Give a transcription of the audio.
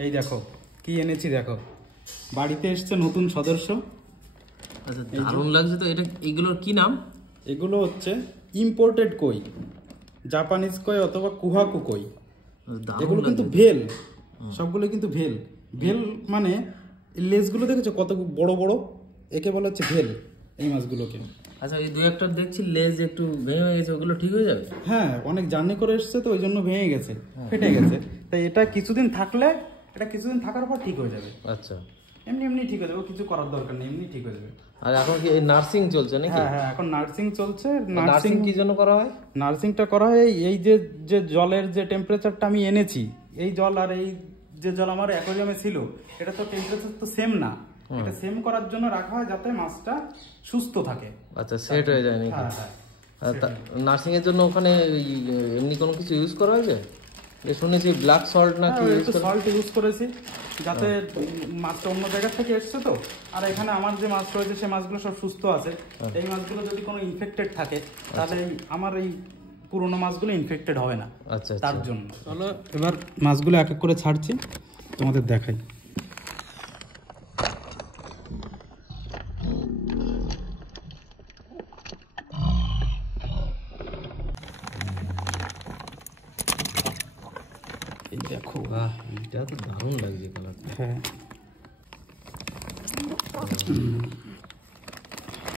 এই দেখো কি এনেছি, দেখো বাড়িতে এসছে নতুন সদস্য। আচ্ছা, দারুণ লাগছে তো। এটা এগুলোর কি নাম? এগুলো হচ্ছে ইম্পোর্টেড কই, জাপানিজ কই অথবা কুহাকু কই। এগুলো কিন্তু ভেল, সবগুলো কিন্তু ভেল। ভেল মানে লেজগুলো দেখেছো কত বড় বড়, একে বলা হচ্ছে ভেল এই মাছগুলোকে। আচ্ছা, এই দুই একটা দেখছি লেজ একটু ভেঙে গেছে, ওগুলো ঠিক হয়ে যাবে? হ্যাঁ, অনেক জার্নি করে এসছে তো ওই জন্য ভেঙে গেছে, ফেটে গেছে। তাই এটা কিছুদিন থাকলে, এটা কিছুদিন থাকার পর ঠিক হয়ে যাবে। আচ্ছা, এমনি এমনি ঠিক হয়ে যাবে, কিছু করার দরকার নেই, এমনি ঠিক হয়ে যাবে। আর এখন কি নার্সিং চলছে নাকি? হ্যাঁ হ্যাঁ, এখন নার্সিং চলছে। নার্সিং কি জন্য করা হয়? নার্সিংটা করা হয় এই যে যে জলের যে টেম্পারেচারটা আমি এনেছি, এই জল আর এই যে জল আমার অ্যাকোয়ারিয়ামে ছিল, এটা তো টেম্পারেচার তো সেম না। এটা সেম করার জন্য রাখা হয় যাতে মাছটা সুস্থ থাকে। আচ্ছা, সেট হয়ে যায় নাকি? হ্যাঁ হ্যাঁ। নার্সিং এর জন্য ওখানে এমনি কোনো কিছু ইউজ করা হয়েছে? শুনেছি ব্ল্যাক সল্ট না কি ইউজ করে? সল্ট ইউজ করেছি যাতে মাছটা অন্য জায়গা থেকে এসছে তো, আর এখানে আমার যে মাছ রয়েছে সেই মাছগুলো সব সুস্থ আছে। এই মাছগুলো যদি কোনো ইনফেক্টেড থাকে তাহলে আমার এই পুরোনো মাছগুলো ইনফেক্টেড হবে না। আচ্ছা, তার জন্য চলো এবার মাছগুলো এক এক করে ছাড়ছি, তোমাদের দেখাই। এই দেখো, এটা তো দারুণ লাগছে কালারটা। হ্যাঁ